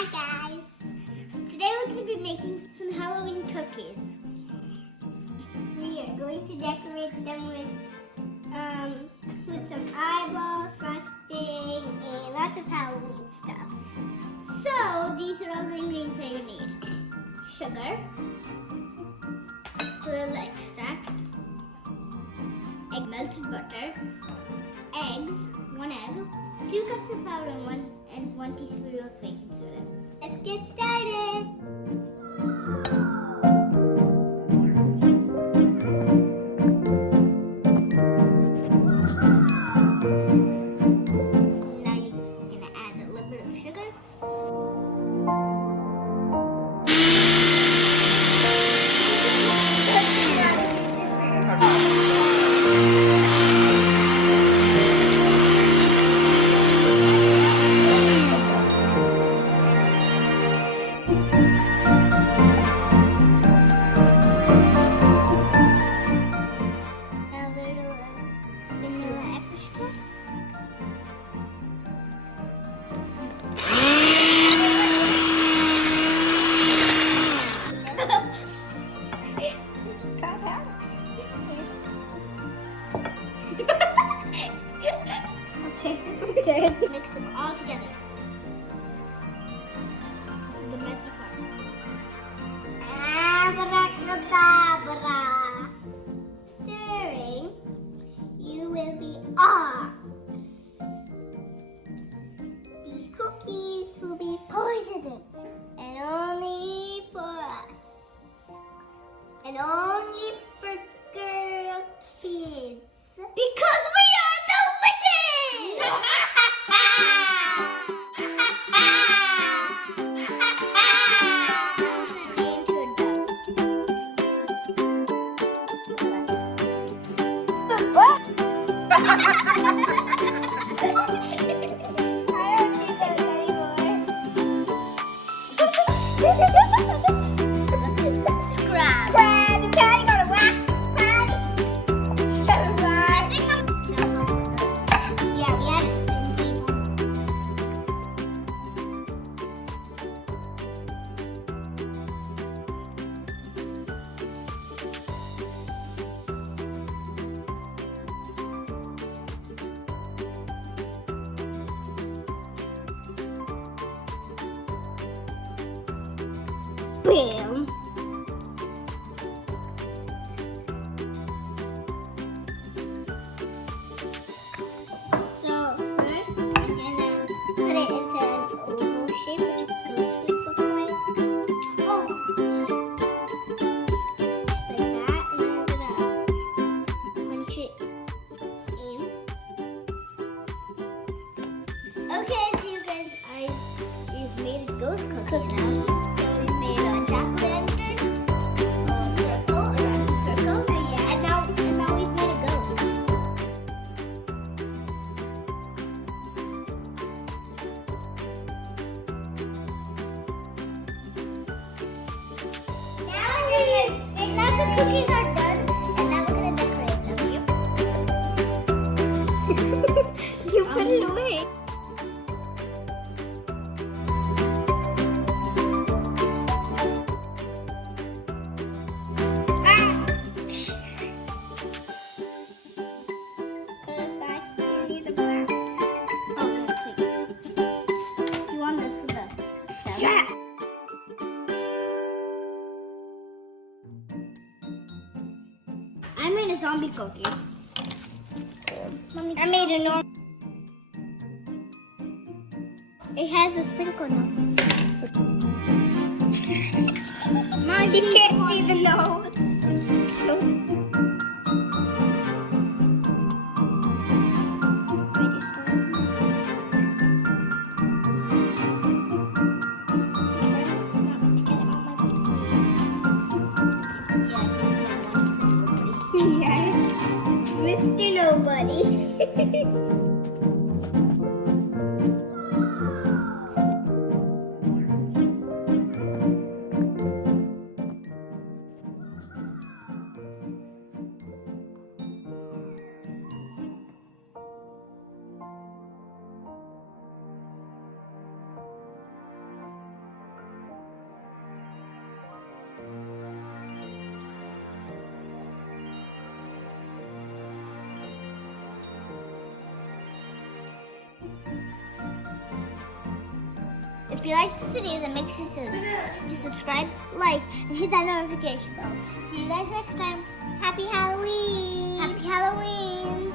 Hi guys! Today we're going to be making some Halloween cookies. We are going to decorate them with some eyeballs, frosting, and lots of Halloween stuff. So these are all the ingredients that you need. Sugar, vanilla extract, melted butter, eggs, 1 egg, 2 cups of flour and 1 teaspoon of baking soda. Let's get started! Now you're going to add a little bit of sugar. Okay. Mix them all together. This is the messy part. Abracadabra. Stirring, you will be ours. These cookies will be poisonous, and only for us, and only for girl kids. Because we are the witches! What? I don't need those anymore. Scrap. Crabby Patty got a whack. Bam! So first, I'm gonna put it into an oval shape, which goes like oh, like that, and then I'm gonna punch it in. Okay, so you guys, you've made a ghost cookie now. Cookies are done, and now we're going to decorate them. You put it away. You want this for the strap? I made a zombie cookie. I made a normal. It has a sprinkle nose. Mom, you can't see the nose. Mr. Nobody. If you like this video, then make sure to subscribe, like, and hit that notification bell. See you guys next time. Happy Halloween! Happy Halloween!